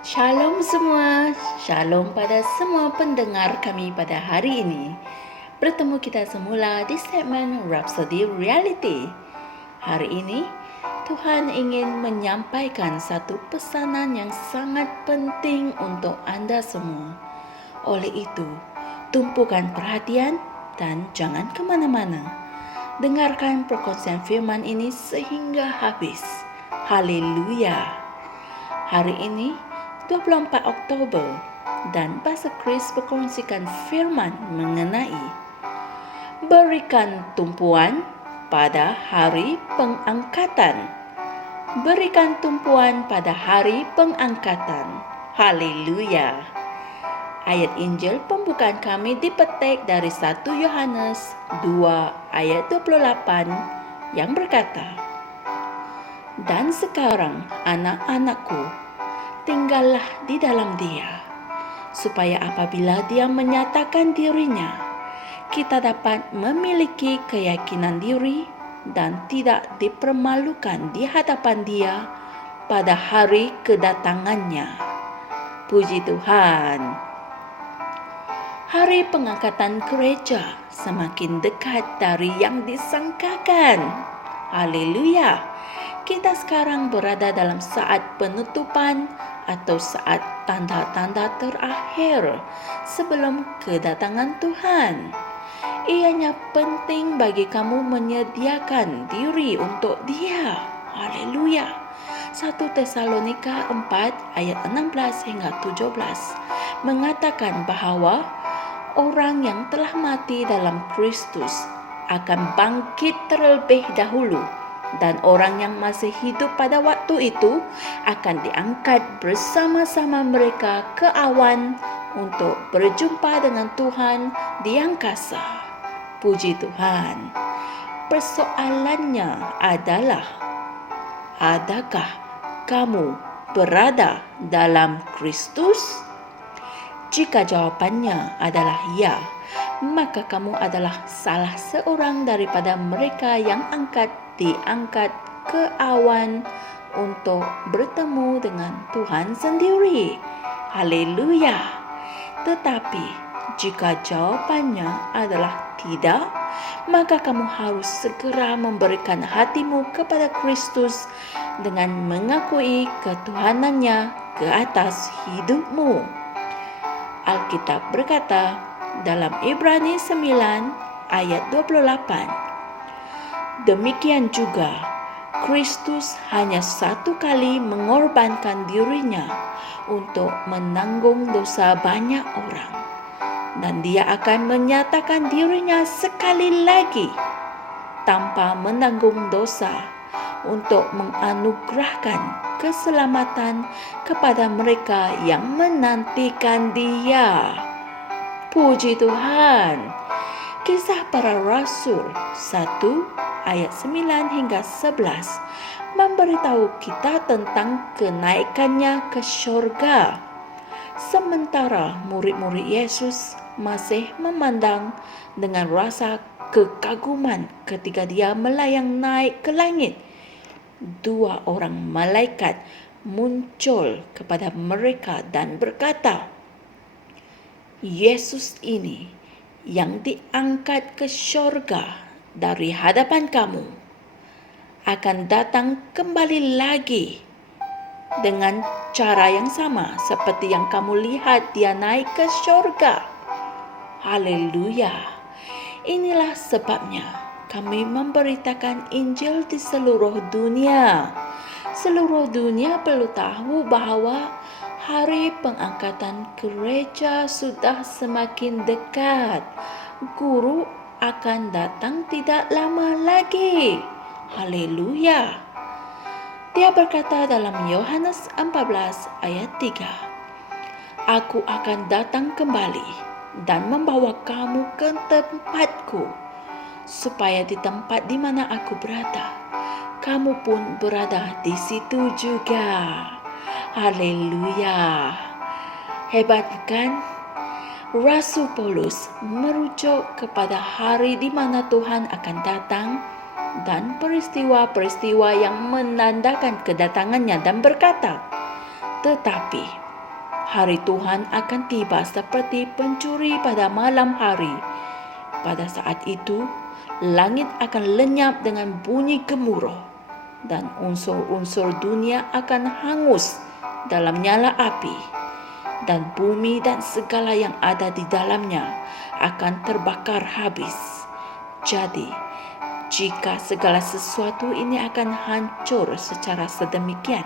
Shalom semua, shalom pada semua pendengar kami pada hari ini. Bertemu kita semula di segmen Rhapsody Reality. Hari ini, Tuhan ingin menyampaikan satu pesanan yang sangat penting untuk Anda semua. Oleh itu, tumpukan perhatian dan jangan kemana-mana. Dengarkan perkongsian firman ini sehingga habis. Haleluya! Hari ini, 24 Oktober, dan Pastor Chris berkongsikan firman mengenai berikan tumpuan pada hari pengangkatan. Berikan tumpuan pada hari pengangkatan. Haleluya! Ayat Injil pembukaan kami dipetik dari 1 Yohanes 2 ayat 28 yang berkata, "Dan sekarang anak-anakku, tinggallah di dalam Dia, supaya apabila Dia menyatakan dirinya, kita dapat memiliki keyakinan diri dan tidak dipermalukan di hadapan Dia pada hari kedatangannya." Puji Tuhan. Hari pengangkatan gereja semakin dekat dari yang disangkakan. Haleluya. Kita sekarang berada dalam saat penutupan atau saat tanda-tanda terakhir sebelum kedatangan Tuhan. Ianya penting bagi kamu menyediakan diri untuk Dia. Haleluya. 1 Tesalonika 4 ayat 16 hingga 17 mengatakan bahawa orang yang telah mati dalam Kristus akan bangkit terlebih dahulu, dan orang yang masih hidup pada waktu itu akan diangkat bersama-sama mereka ke awan untuk berjumpa dengan Tuhan di angkasa. Puji Tuhan. Persoalannya adalah, adakah kamu berada dalam Kristus? Jika jawapannya adalah ya, maka kamu adalah salah seorang daripada mereka yang diangkat ke awan untuk bertemu dengan Tuhan sendiri. Haleluya. Tetapi jika jawapannya adalah tidak, maka kamu harus segera memberikan hatimu kepada Kristus dengan mengakui ketuhanannya ke atas hidupmu. Alkitab berkata dalam Ibrani 9 ayat 28, demikian juga Kristus hanya satu kali mengorbankan dirinya untuk menanggung dosa banyak orang, dan Dia akan menyatakan dirinya sekali lagi tanpa menanggung dosa untuk menganugerahkan keselamatan kepada mereka yang menantikan Dia. Puji Tuhan. Kisah Para Rasul 1 ayat 9 hingga 11 memberitahu kita tentang kenaikannya ke syurga. Sementara murid-murid Yesus masih memandang dengan rasa kekaguman ketika Dia melayang naik ke langit, dua orang malaikat muncul kepada mereka dan berkata, Yesus ini yang diangkat ke syurga dari hadapan kamu akan datang kembali lagi dengan cara yang sama seperti yang kamu lihat Dia naik ke syurga. Haleluya. Inilah sebabnya kami memberitakan Injil di seluruh dunia. Seluruh dunia perlu tahu bahawa hari pengangkatan gereja sudah semakin dekat. Guru akan datang tidak lama lagi. Haleluya. Dia berkata dalam Yohanes 14 ayat 3, Aku akan datang kembali dan membawa kamu ke tempatku, supaya di tempat di mana aku berada, kamu pun berada di situ juga. Haleluya. Hebat bukan? Rasul Paulus merujuk kepada hari di mana Tuhan akan datang dan peristiwa-peristiwa yang menandakan kedatangannya dan berkata, tetapi Hari Tuhan akan tiba seperti pencuri pada malam hari. Pada saat itu, langit akan lenyap dengan bunyi gemuruh dan unsur-unsur dunia akan hangus dalam nyala api, dan bumi dan segala yang ada di dalamnya akan terbakar habis. Jadi, jika segala sesuatu ini akan hancur secara sedemikian,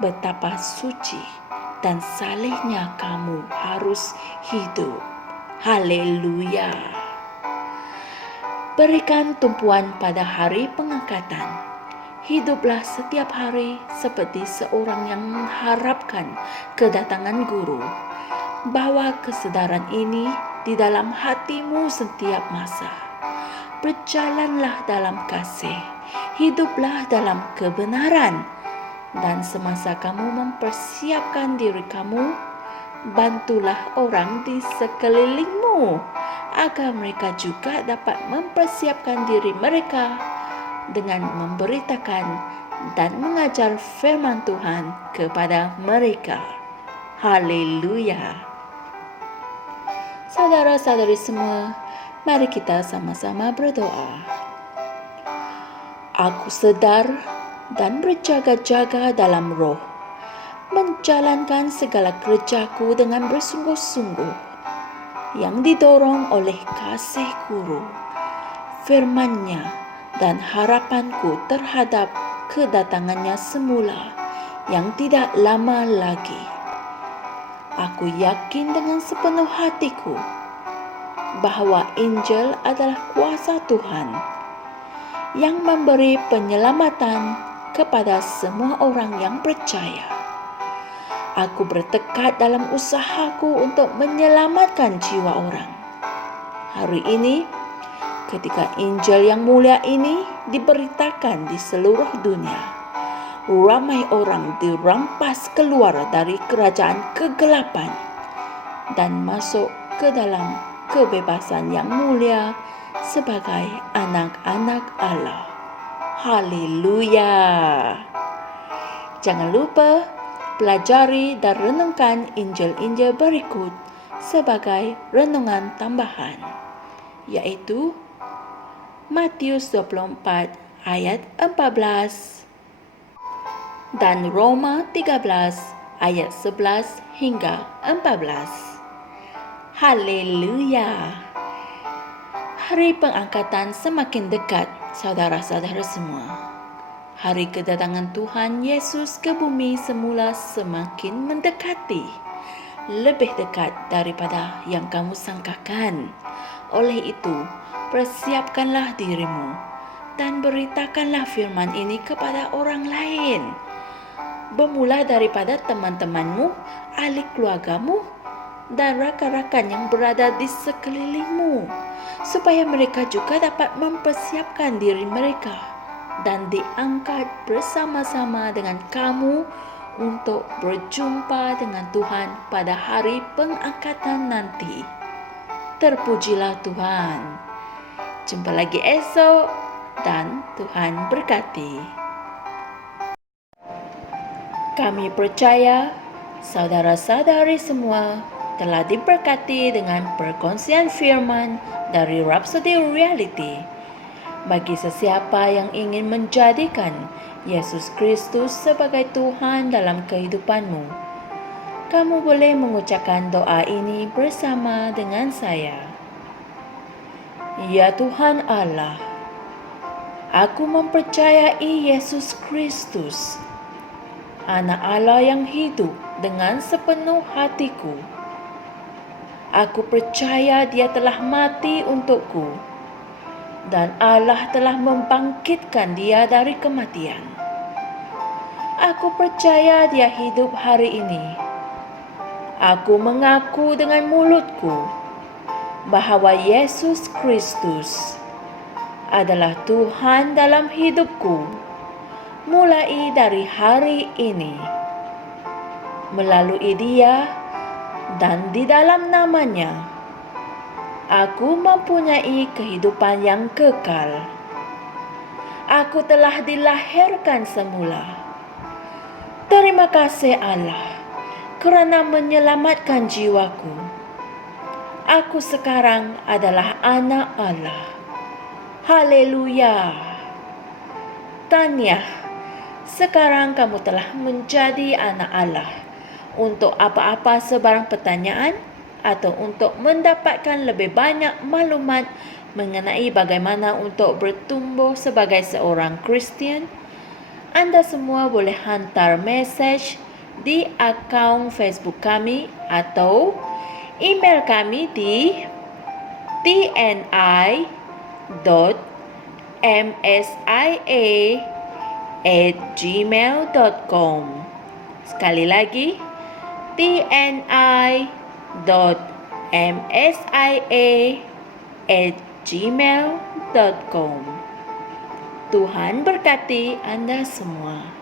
betapa suci dan salehnya kamu harus hidup. Haleluya. Berikan tumpuan pada hari pengangkatan. Hiduplah setiap hari seperti seorang yang mengharapkan kedatangan guru. Bawa kesedaran ini di dalam hatimu setiap masa. Berjalanlah dalam kasih, hiduplah dalam kebenaran, dan semasa kamu mempersiapkan diri kamu, bantulah orang di sekelilingmu agar mereka juga dapat mempersiapkan diri mereka dengan memberitakan dan mengajar firman Tuhan kepada mereka. Haleluya. Saudara-saudari semua, mari kita sama-sama berdoa. Aku sedar dan berjaga-jaga dalam roh, menjalankan segala kerjaku dengan bersungguh-sungguh, yang didorong oleh kasih guru, firman-Nya, dan harapanku terhadap kedatangannya semula yang tidak lama lagi. Aku yakin dengan sepenuh hatiku bahwa Injil adalah kuasa Tuhan yang memberi penyelamatan kepada semua orang yang percaya. Aku bertekad dalam usahaku untuk menyelamatkan jiwa orang. Hari ini, ketika Injil yang mulia ini diberitakan di seluruh dunia, ramai orang dirampas keluar dari kerajaan kegelapan dan masuk ke dalam kebebasan yang mulia sebagai anak-anak Allah. Haleluya. Jangan lupa pelajari dan renungkan Injil-Injil berikut sebagai renungan tambahan, yaitu Matius 24 ayat 14 dan Roma 13 ayat 11 hingga 14. Haleluya. Hari pengangkatan semakin dekat, saudara-saudara semua. Hari kedatangan Tuhan Yesus ke bumi semula semakin mendekati, lebih dekat daripada yang kamu sangkakan. Oleh itu, persiapkanlah dirimu dan beritakanlah firman ini kepada orang lain. Bermula daripada teman-temanmu, ahli keluargamu, dan rakan-rakan yang berada di sekelilingmu, supaya mereka juga dapat mempersiapkan diri mereka dan diangkat bersama-sama dengan kamu untuk berjumpa dengan Tuhan pada hari pengangkatan nanti. Terpujilah Tuhan. Jumpa lagi esok dan Tuhan berkati. Kami percaya saudara-saudari semua telah diberkati dengan perkongsian firman dari Rhapsody Reality. Bagi sesiapa yang ingin menjadikan Yesus Kristus sebagai Tuhan dalam kehidupanmu, kamu boleh mengucapkan doa ini bersama dengan saya. Ya Tuhan Allah, aku mempercayai Yesus Kristus, Anak Allah yang hidup dengan sepenuh hatiku. Aku percaya Dia telah mati untukku dan Allah telah membangkitkan Dia dari kematian. Aku percaya Dia hidup hari ini. Aku mengaku dengan mulutku bahwa Yesus Kristus adalah Tuhan dalam hidupku mulai dari hari ini. Melalui Dia dan di dalam nama-Nya, aku mempunyai kehidupan yang kekal. Aku telah dilahirkan semula. Terima kasih Allah. kerana menyelamatkan jiwaku. Aku sekarang adalah anak Allah. Haleluya. Tahniah, sekarang kamu telah menjadi anak Allah. Untuk apa-apa sebarang pertanyaan atau untuk mendapatkan lebih banyak maklumat mengenai bagaimana untuk bertumbuh sebagai seorang Kristian, anda semua boleh hantar mesej di akaun Facebook kami atau email kami di tni.msia@gmail.com. Sekali lagi, tni.msia@gmail.com. Tuhan berkati Anda semua.